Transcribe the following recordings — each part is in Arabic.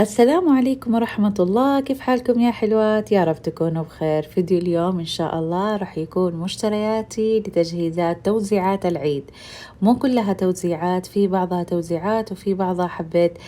السلام عليكم ورحمة الله، كيف حالكم يا حلوات؟ يا رب تكونوا بخير. فيديو اليوم إن شاء الله راح يكون مشترياتي لتجهيزات توزيعات العيد. مو كلها توزيعات، في بعضها توزيعات وفي بعضها حبيت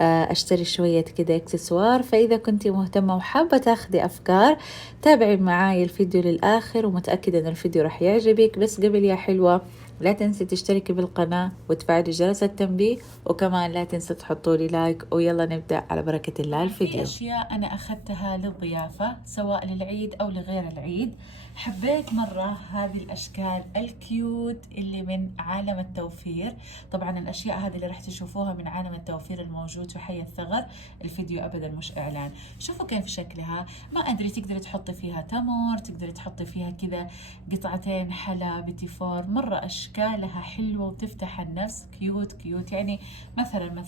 أشتري شوية كده إكسسوار. فإذا كنتي مهتمة وحابة تاخدي أفكار تابعي معاي الفيديو للآخر، ومتأكدة أن الفيديو راح يعجبك. بس قبل يا حلوة لا تنسي تشتركي بالقناة وتفعلي جرس التنبيه، وكمان لا تنسي تحطوا لي لايك. ويلا نبدأ على بركة الله الفيديو. في أشياء أنا أخذتها للضيافة سواء للعيد أو لغير العيد. حبيت مرة هذه الأشكال الكيوت اللي من عالم التوفير. طبعا الأشياء هذه اللي راح تشوفوها من عالم التوفير الموجود في حي الثغر. الفيديو أبدا مش إعلان. شوفوا كيف شكلها، ما أدري تقدري تحطي فيها تمر، تقدري تحطي فيها كذا قطعتين حلا بتيفور. مرة أشكالها حلوة وتفتح النفس، كيوت كيوت. يعني مثلا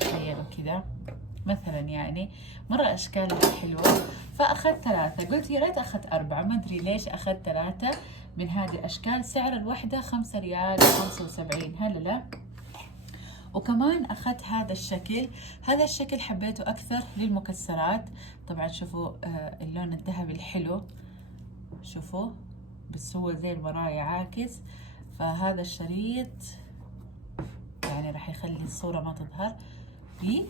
تخيلوا كذا مثلا، يعني مرة أشكالها حلوة. فأخذت 3، قلت يا ريت أخذت 4، ما أدري ليش أخذت 3 من هذه الأشكال. سعر الوحدة 5 ريال و75، هلا لا. وكمان أخذت هذا الشكل، هذا الشكل حبيته أكثر للمكسرات. طبعا شوفوا اللون الذهبي الحلو، شوفوا بس هو زي الورايا عاكس. فهذا الشريط يعني راح يخلي الصورة ما تظهر في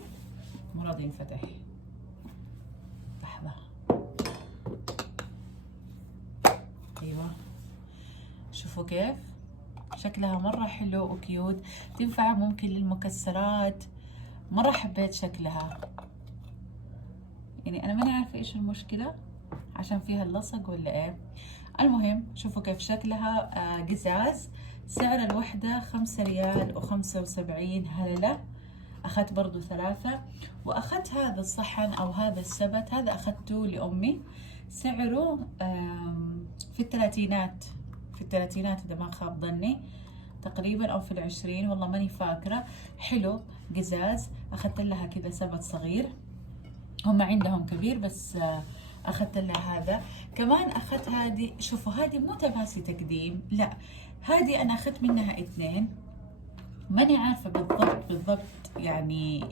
مرض ينفتح. لحظة، ايوه شوفوا كيف شكلها مرة حلو وكيوت. تنفع ممكن للمكسرات. مرة حبيت شكلها. يعني انا ماني عارفة ايش المشكلة، عشان فيها اللصق ولا ايه. المهم شوفوا كيف شكلها. قزاز. سعر الوحدة 5 ريال و75 هللة. أخذت برضو 3. وأخذت هذا الصحن أو هذا السبت، هذا أخذته لأمي. سعره في الثلاثينات، في الثلاثينات إذا ما خاب ظني تقريبا، أو في ال20 والله ماني فاكرة. حلو قزاز. أخذت لها كذا سبت صغير، هم عندهم كبير بس أخذت لها هذا. كمان أخذت هذه، شوفوا هذه مو تباسي تقديم، لا هذه أنا أخذت منها 2. ماني عارفة بالضبط يعني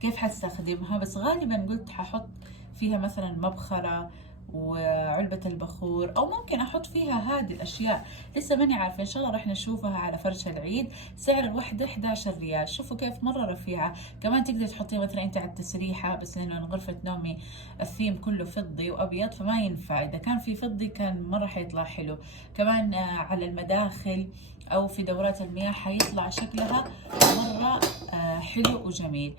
كيف حستخدمها، بس غالبا قلت ححط فيها مثلا مبخرة وعلبة البخور، او ممكن احط فيها هذه الاشياء. لسه ماني عارفة، ان شاء الله راح نشوفها على فرش العيد. سعر الوحدة 11 ريال. شوفوا كيف مرة رفيعة. كمان تقدر تحطيها مثلا انت على التسريحة، بس لانه غرفة نومي الثيم كله فضي وابيض فما ينفع. اذا كان في فضي كان مرة حيطلع حلو. كمان على المداخل او في دورات المياه حيطلع شكلها مرة حلو وجميل.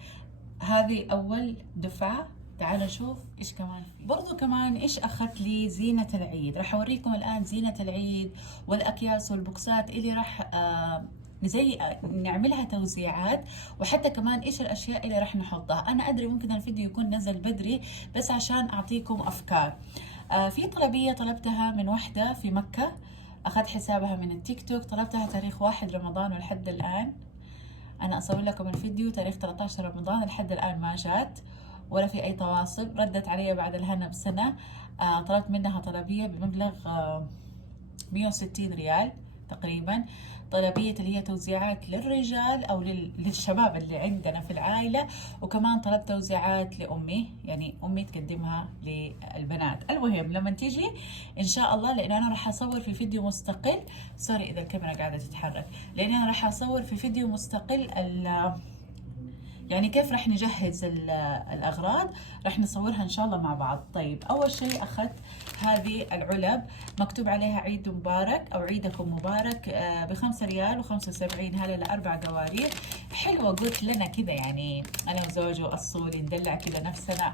هذه اول دفعة. تعالوا نشوف ايش كمان في. برضو كمان ايش اخذت لي زينة العيد. راح اوريكم الان زينة العيد والاكياس والبوكسات اللي راح زي نعملها توزيعات، وحتى كمان ايش الاشياء اللي راح نحطها. انا ادري ممكن الفيديو يكون نزل بدري بس عشان اعطيكم افكار. في طلبية طلبتها من وحدة في مكة، اخذت حسابها من التيك توك. طلبتها تاريخ 1 رمضان ولحد الان انا اصور لكم الفيديو تاريخ 13 رمضان لحد الان ما جات ولا في اي تواصل. ردت علي بعد الهنا بسنة. طلبت منها طلبية بمبلغ 160 ريال تقريبا. طلبية اللي هي توزيعات للرجال او للشباب اللي عندنا في العائلة، وكمان طلبت توزيعات لامي، يعني امي تقدمها للبنات. المهم لما تيجي ان شاء الله، لان انا راح اصور في فيديو مستقل. سوري اذا الكاميرا قاعدة تتحرك، لان انا راح اصور في فيديو مستقل يعني كيف راح نجهز الأغراض، راح نصورها إن شاء الله مع بعض. طيب أول شيء أخذت هذه العلب مكتوب عليها عيد مبارك أو عيدكم مبارك، ب5 ريال و75 هلا ل4 قوارير. حلوة قلت لنا كذا، يعني أنا وزوجي وأصولي ندلع كذا نفسنا،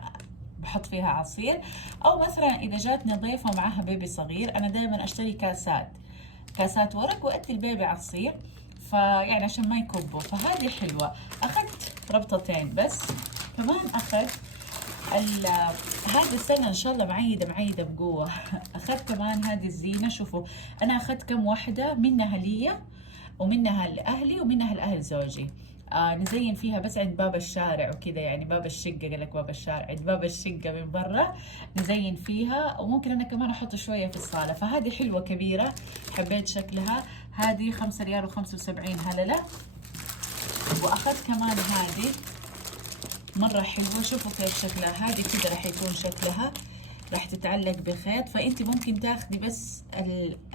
بحط فيها عصير. أو مثلا إذا جاتني ضيفة معاها بيبي صغير، أنا دائما أشتري كاسات ورق وأدي البيبي عصير، فيعني عشان ما يكبوا. فهذه حلوة. أخذت ربطتين بس. كمان أخذت هذه السنة إن شاء الله معيدة بقوة. أخذت كمان هذه الزينة. شوفوا أنا أخذت كم واحدة، منها لي ومنها لأهلي ومنها لأهل زوجي. نزين فيها بس عند باب الشارع وكذا، يعني باب الشقة، قال لك باب الشارع، عند باب الشقة من برا نزين فيها. وممكن أنا كمان أحط شوية في الصالة. فهذه حلوة كبيرة، حبيت شكلها. هذه 5 ريال و75 هللة. وأخذت كمان هذه مرة حلوة. شوفوا كيف شكلها، هذه كده راح يكون شكلها، راح تتعلق بخيط، فانت ممكن تاخدي بس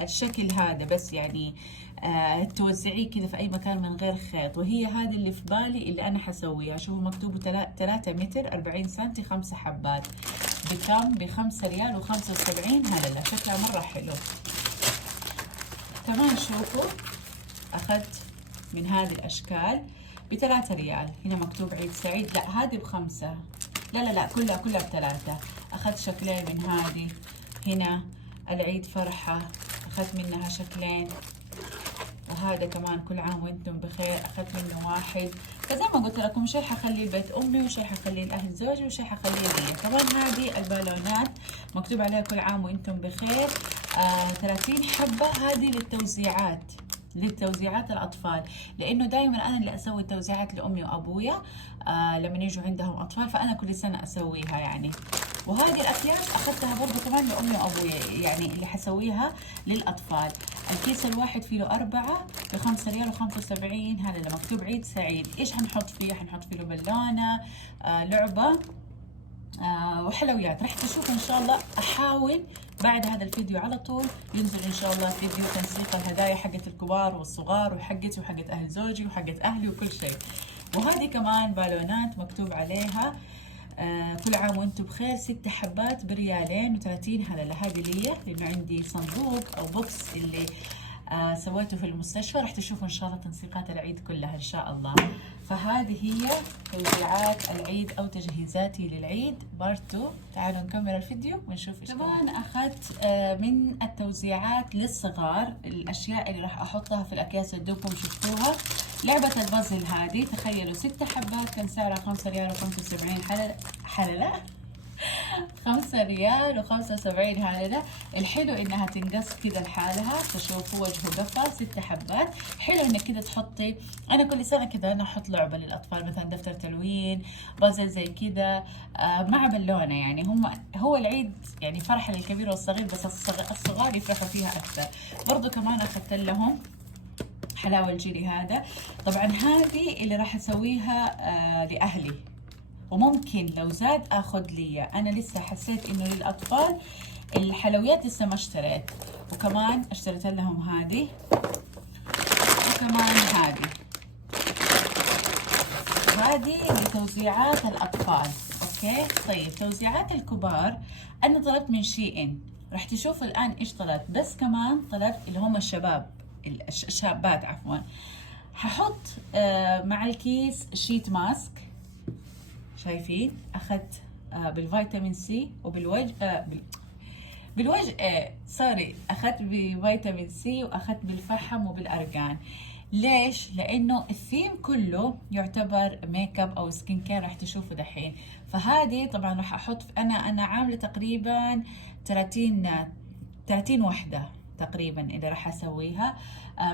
الشكل هذا بس، يعني توزعيه كده في اي مكان من غير خيط. وهي هذه اللي في بالي اللي انا حسويها. شوفوا مكتوب 3 متر 40 سنتي 5 حبات، بكم؟ ب5 ريال و75 هللة. شكلها مرة حلو. كمان شوفوا اخذت من هذه الاشكال ب3 ريال. هنا مكتوب عيد سعيد، لا هذه ب5، لا كلها ب3. اخذت شكلين من هذه. هنا العيد فرحة اخذت منها شكلين، وهذا كمان كل عام وانتم بخير اخذت منه واحد. فزي ما قلت لكم شيء حخليه بيت امي، وشيء حخليه لاهل زوجي، وشيء حخليه لي. كمان هذه البالونات مكتوب عليها كل عام وانتم بخير، 30 حبة. هذه للتوزيعات، للتوزيعات الأطفال، لأنه دائما أنا اللي أسوي توزيعات لأمي وأبويا لما يجوا عندهم أطفال، فأنا كل سنة أسويها يعني. وهذه الأكياس أخذتها برضو كمان لأمي وأبويا، يعني اللي حسويها للأطفال. الكيس الواحد فيه له 4 ب5 ريال و75 هذا اللي مكتوب عيد سعيد. إيش حنحط فيه؟ حنحط فيه له بالونة، لعبة، وحلويات. راح تشوفوا ان شاء الله. احاول بعد هذا الفيديو على طول ينزل ان شاء الله فيديو تنسيق الهدايا حقت الكبار والصغار، وحقتي وحقت اهل زوجي وحقت اهلي وكل شيء. وهذه كمان بالونات مكتوب عليها كل عام وانتم بخير، 6 حبات ب2.30 هللة. هذه لي لانه عندي صندوق او بوكس اللي سويته في المستشفى. راح تشوفوا ان شاء الله تنسيقات العيد كلها ان شاء الله. فهذه هي توزيعات العيد او تجهيزاتي للعيد بارت 2. تعالوا نكمل الفيديو ونشوف ايش كمان اخذت من التوزيعات للصغار. الاشياء اللي راح احطها في الاكياس اللي دوبكم شفتوها، لعبة البازل هذه. تخيلوا 6 حبات كان سعرها 5 ريال و75 حللة 5 ريال و75 هذا. الحلو انها تنقص كده لحالها. تشوفوا وجه وقفا 6 حبات. حلو انك كده تحطي، انا كل سنه كده انا احط لعبه للاطفال، مثلا دفتر تلوين، بازل زي كده، مع بالونه. يعني هو العيد يعني فرحه للكبير والصغير، بس الصغار يفرحوا فيها اكثر. برضو كمان اخذت لهم حلاوه الجيلي هذا. طبعا هذه اللي راح اسويها لاهلي، وممكن لو زاد اخذ لي. انا لسه حسيت انه للاطفال الحلويات لسه ما اشتريت. وكمان اشتريت لهم هذه، وكمان هذه لتوزيعات الاطفال. اوكي طيب توزيعات الكبار انا طلبت من شي ان. راح تشوفوا الان ايش طلبت. بس كمان طلبت اللي هم الشابات عفوا. هحط مع الكيس شيت ماسك. شايفين اخذت بالفيتامين سي وبالوجه سوري، اخذت بفيتامين سي واخذت بالفحم وبالارجان. ليش؟ لانه الثيم كله يعتبر ميك اب او سكين كير، راح تشوفوا دحين. فهذه طبعا راح احط انا عامله تقريبا 30 وحده تقريبا اللي راح اسويها.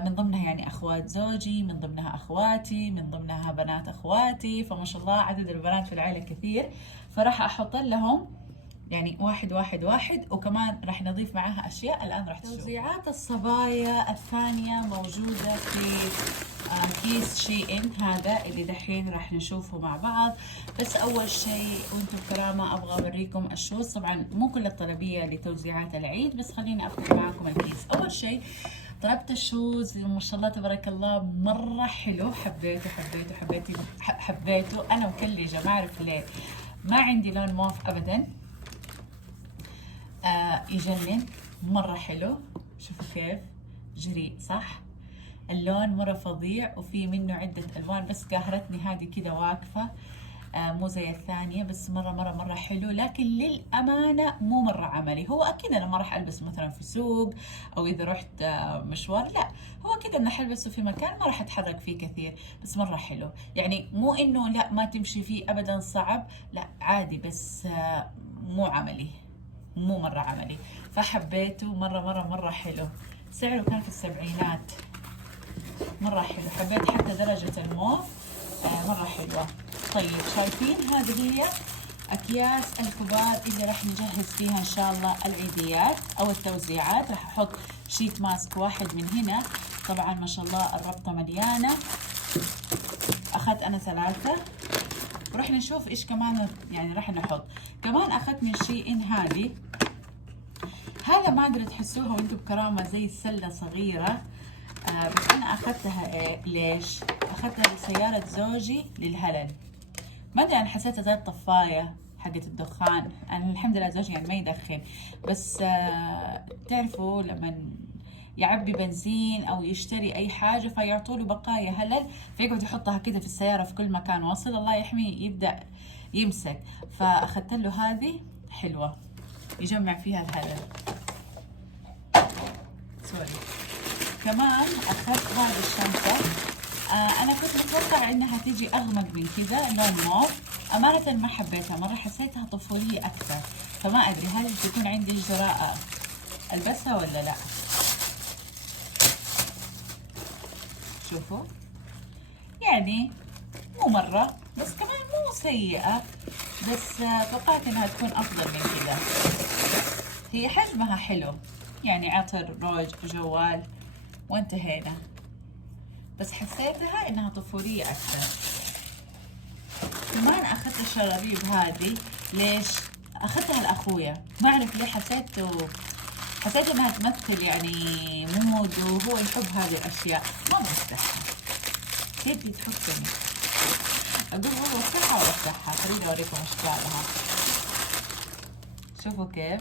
من ضمنها يعني اخوات زوجي، من ضمنها اخواتي، من ضمنها بنات اخواتي. فما شاء الله عدد البنات في العائله كثير. فراح احط لهم يعني واحد. وكمان راح نضيف معاها اشياء الان راح تشوفوا. توزيعات الصبايا الثانيه موجوده في كيس شي ان هذا اللي دحين راح نشوفه مع بعض. بس اول شيء وانتم بكرامه ابغى اوريكم الشوز. طبعا مو كل الطلبيه لتوزيعات العيد، بس خليني افتح معاكم الكيس. اول شيء طلبت الشوز، ما شاء الله تبارك الله مره حلو. حبيته انا مكلجه ما اعرف ليه. ما عندي لون موف ابدا. يجنن مره حلو. شوفوا كيف جريء صح؟ اللون مره فظيع، وفي منه عده الوان. بس قاهرتني هذه كده واقفه، مو زي الثانيه. بس مره حلو. لكن للامانه مو مره عملي. هو اكيد انا ما راح البسه مثلا في سوق او اذا رحت مشوار، لا هو كده انا حلبسه في مكان ما راح اتحرك فيه كثير. بس مره حلو. يعني مو انه لا ما تمشي فيه ابدا صعب، لا عادي، بس مو عملي، مو مره عملي. فحبيته مره حلو. سعره كان في السبعينات. مره حلو. حبيت حتى درجه الموف مره حلوه. طيب شايفين هذه هي اكياس الكبار اللي راح نجهز فيها ان شاء الله العيديات او التوزيعات. راح احط شيت ماسك واحد من هنا. طبعا ما شاء الله الربطه مليانه. اخذت انا 3. ورح نشوف ايش كمان يعني رح نحط. كمان اخذت من شيء هذه، هذا ما ادري تحسوها وانتم بكرامه زي السله صغيره، بس انا اخذتها ليش؟ اخذتها لسياره زوجي للهلل. ما ادري، انا حسيتها زي الطفايه حقت الدخان. انا الحمد لله زوجي يعني ما يدخن، بس تعرفوا لما يعبي بنزين او يشتري اي حاجه فيعطوا له بقايا هلل، فيقعد يحطها كده في السياره في كل مكان واصل الله يحميه يبدا يمسك. فاخذت له هذه حلوه يجمع فيها الهلل. سوري. كمان اخذت هذه الشنطه، انا كنت متوقعه انها تيجي اغمق من كذا لون موف، امانه ما حبيتها مره، حسيتها طفوليه اكثر، فما ادري هل تكون عندي الجرأة البسها ولا لا. شوفوا يعني مو مره بس كمان مو سيئه، بس توقعت انها تكون افضل من كذا. هي حجمها حلو يعني عطر روج جوال وانتهينا، بس حسيتها انها طفولية اكثر. كمان اخذت الشرابيب هذه، ليش؟ اخذتها لاخويا، ما اعرف ليه حسيت انها تمثل يعني مود وهو يحب هذه الاشياء. ما بفتحها، تبي تحطني اقول هو افتحها وافتحها. خليني اوريكم اشكالها. شوفوا كيف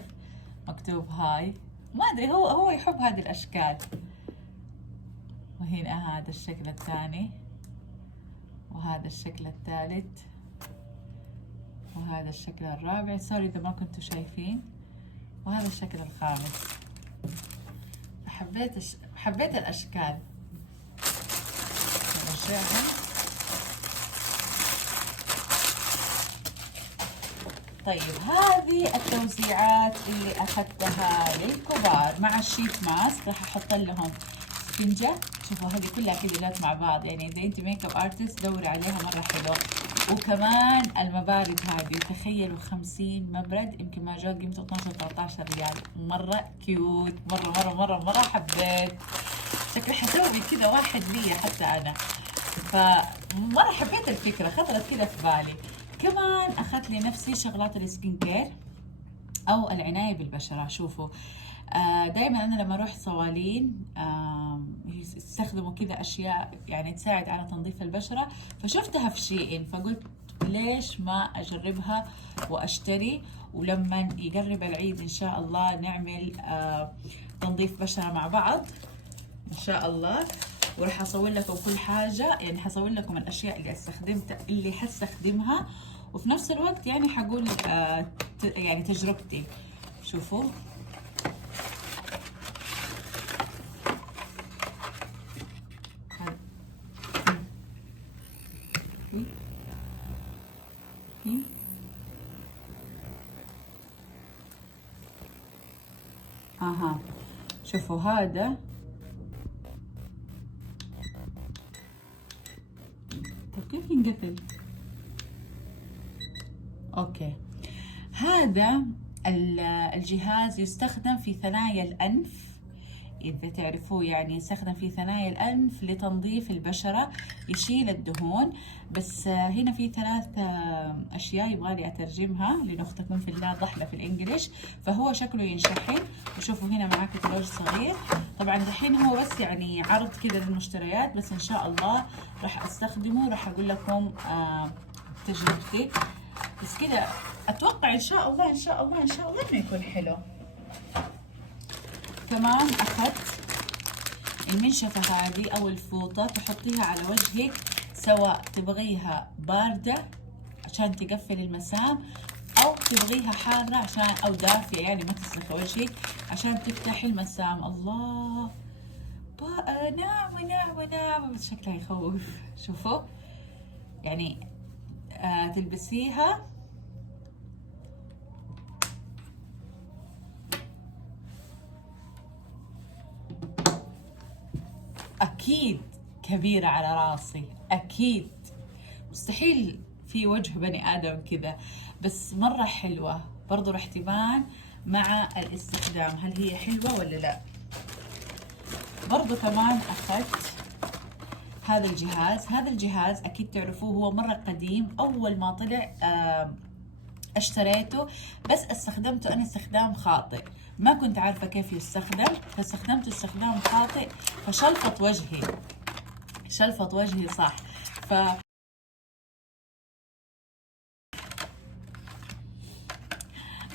مكتوب هاي، ما ادري هو يحب هذه الاشكال. وهنا هذا الشكل الثاني، وهذا الشكل الثالث، وهذا الشكل الرابع، سوري اذا ما كنتوا شايفين، وهذا الشكل الخامس. حبيت الاشكال. نرجعها. طيب هذه التوزيعات اللي اخذتها للكبار مع الشيت ماسك، راح احط لهم سفنجة. شوفوا هذه كلها كيلوات مع بعض، يعني اذا انت ميك اب ارتست دوري عليها مره حلوه. وكمان المبارد هذه، تخيلوا 50 مبرد، يمكن ما جاء قيمته 12 13 ريال، مره كيوت، مره حبيت. شكلي حسوي كذا واحد لي حتى انا، فمره حبيت الفكره، خطرت كذا في بالي. كمان اخذت لنفسي شغلات السكين كير او العنايه بالبشره. شوفوا دائما انا لما اروح صوالين يستخدموا كذا اشياء يعني تساعد على تنظيف البشره، فشفتها في شيء فقلت ليش ما اجربها واشتري. ولما يقرب العيد ان شاء الله نعمل تنظيف بشره مع بعض ان شاء الله، وراح اصور لكم كل حاجه، يعني حصور لكم الاشياء اللي حستخدمها، وفي نفس الوقت يعني حقول يعني تجربتي. شوفوا شوفوا هذا، طب كيف ينقفل؟ اوكي، هذا الجهاز يستخدم في ثنايا الأنف، إذا تعرفوه يعني يستخدم في ثنايا الأنف لتنظيف البشرة، يشيل الدهون. بس هنا في 3 أشياء يبغالي أترجمها لأن أختكم في الله ضحلة في الإنجليش، فهو شكله ينشحن. وشوفوا هنا معاه كتالوج صغير، طبعا دحين هو بس يعني عرض كده للمشتريات، بس إن شاء الله راح أستخدمه، راح أقول لكم تجربتي. بس كده اتوقع ان شاء الله انه يكون حلو. كمان اخذت المنشفة هذه او الفوطة، تحطيها على وجهك سواء تبغيها باردة عشان تقفل المسام، او تبغيها حارة عشان او دافية يعني ما تسلخ وجهك عشان تفتح المسام. الله ناعمة بس شكلها يخوف. شوفوا يعني تلبسيها اكيد كبيرة على راسي، اكيد مستحيل في وجه بني ادم كذا، بس مرة حلوة برضو، راح تبان مع الاستخدام هل هي حلوة ولا لا. برضو كمان اخذت هذا الجهاز اكيد تعرفوه، هو مره قديم. اول ما طلع اشتريته، بس استخدمته انا استخدام خاطئ، ما كنت عارفه كيف يستخدم، فاستخدمته استخدام خاطئ، فشلفط وجهي، شلفط وجهي صح.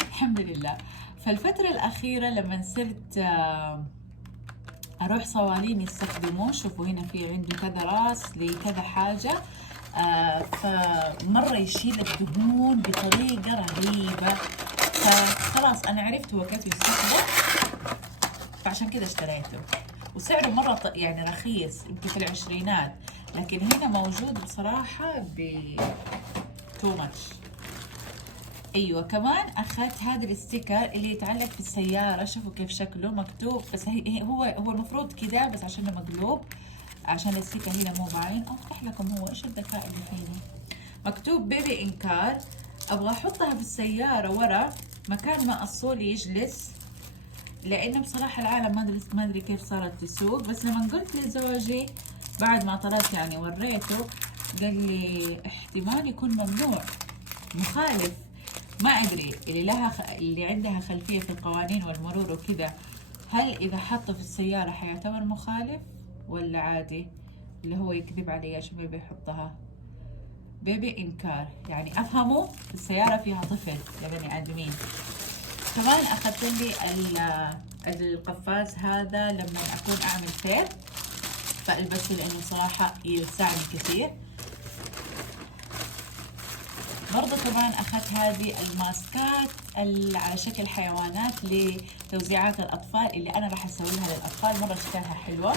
الحمد لله. فالفترة الأخيرة لما صرت أروح صوالين يستخدموه، شوفوا هنا في عنده كذا راس لكذا حاجة، فمرة يشيل الدهون بطريقة رهيبة، فخلاص أنا عرفت هو كيف يستخدم، فعشان كذا اشتريته. وسعره مرة يعني رخيص، يمكن في العشرينات، لكن هنا موجود بصراحة تو ماتش. ايوه كمان اخذت هذا الستيكر اللي يتعلق في السياره، شوفوا كيف شكله مكتوب، بس هو المفروض كذا، بس عشان مقلوب، عشان الستيكر هنا مو باين. افتح لكم، هو ايش الذكاء اللي فيني، مكتوب بيبي انكار. ابغى احطها في السياره ورا مكان ما الصول يجلس، لانه بصراحه العالم ما ادري كيف صارت تسوق. بس لما قلت لزوجي بعد ما طلعت يعني وريته، قال لي احتمال يكون ممنوع، مخالف. ما ادري اللي عندها خلفيه في القوانين والمرور وكذا، هل اذا حطه في السياره حيعتبر مخالف ولا عادي؟ اللي هو يكذب علي عشان بيبي يحطها. بيبي انكار يعني افهمه السياره فيها طفل يا بني ادمين. كمان اخذت لي القفاز هذا لما اكون اعمل فير فالبسه، لانه صراحه يلسعني كثير. برضه كمان اخذت هذه الماسكات على شكل حيوانات لتوزيعات الاطفال، اللي انا راح اسويها للاطفال، مره شكلها حلوه.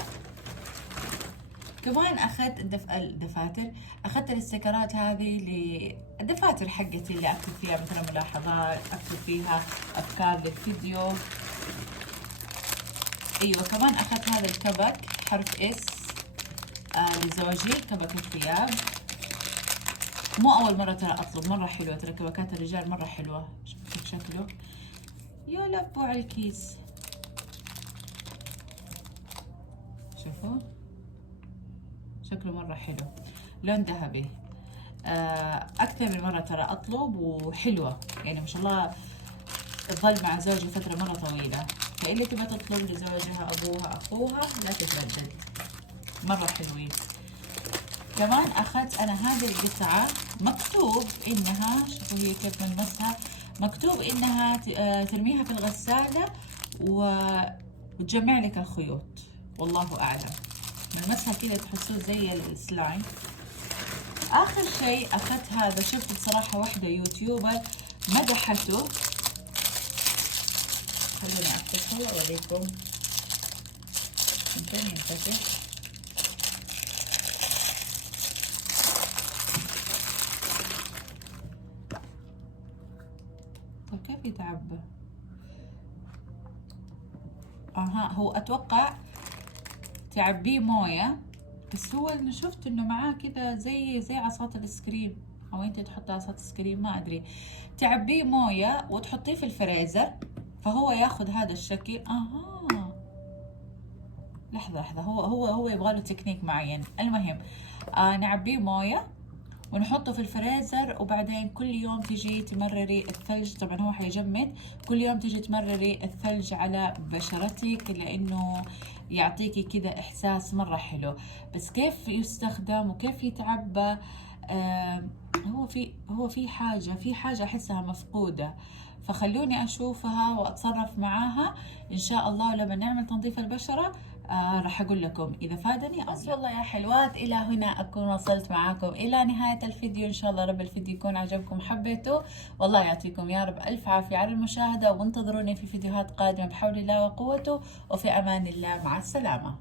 كمان اخذت الدفاتر، اخذت الاستيكرات هذه للدفاتر حقتي اللي اكتب فيها مثلا ملاحظات، اكتب فيها افكار للفيديو. ايوه كمان اخذت هذا الكبك حرف اس لزوجي، كبك الثياب. مو اول مره ترى اطلب، مره حلوه ترى كبكات الرجال، مره حلوه. شوفوا شكله، يا لبو على الكيس، شوفوا شكله مره حلو، لون ذهبي. اكثر من مره ترى اطلب وحلوه، يعني ما شاء الله تظل مع زوجي فتره مره طويله. فاللي تبغى تطلب لزوجها، ابوها، اخوها، لا تتردد، مره حلوين. كمان اخذت انا هذه القطعه، مكتوب انها، شوفوا هي كيف ملمسها، مكتوب انها ترميها في الغساله وتجمع لك الخيوط، والله اعلم. ملمسها كذا تحسوه زي السلايم. اخر شيء اخذت هذا، شفت بصراحه واحده يوتيوبر مدحته، خلوني افتحه واوريكم يمكن ينفتح. كيف يتعبى؟ هو اتوقع تعبيه مويه، بس هو انا شفت انه معاه كذا زي عصات الايسكريم، او انت تحطي عصات ايسكريم ما ادري. تعبيه مويه وتحطيه في الفريزر، فهو ياخذ هذا الشكل. لحظه، هو يبغى له تكنيك معين. المهم نعبيه مويه ونحطه في الفريزر، وبعدين كل يوم تيجي تمرري الثلج، طبعا هو حيجمد، كل يوم تيجي تمرري الثلج على بشرتك، لانه يعطيكي كذا احساس مره حلو. بس كيف يستخدم وكيف يتعبى؟ هو في حاجه احسها مفقوده، فخلوني اشوفها واتصرف معاها ان شاء الله. لما نعمل تنظيف البشره راح اقول لكم اذا فادني او بس. والله يا حلوات، الى هنا اكون وصلت معاكم الى نهايه الفيديو. ان شاء الله رب الفيديو يكون عجبكم، حبيتوه. والله يعطيكم يا رب الف عافيه على المشاهده، وانتظروني في فيديوهات قادمه بحول الله وقوته، وفي امان الله. مع السلامه.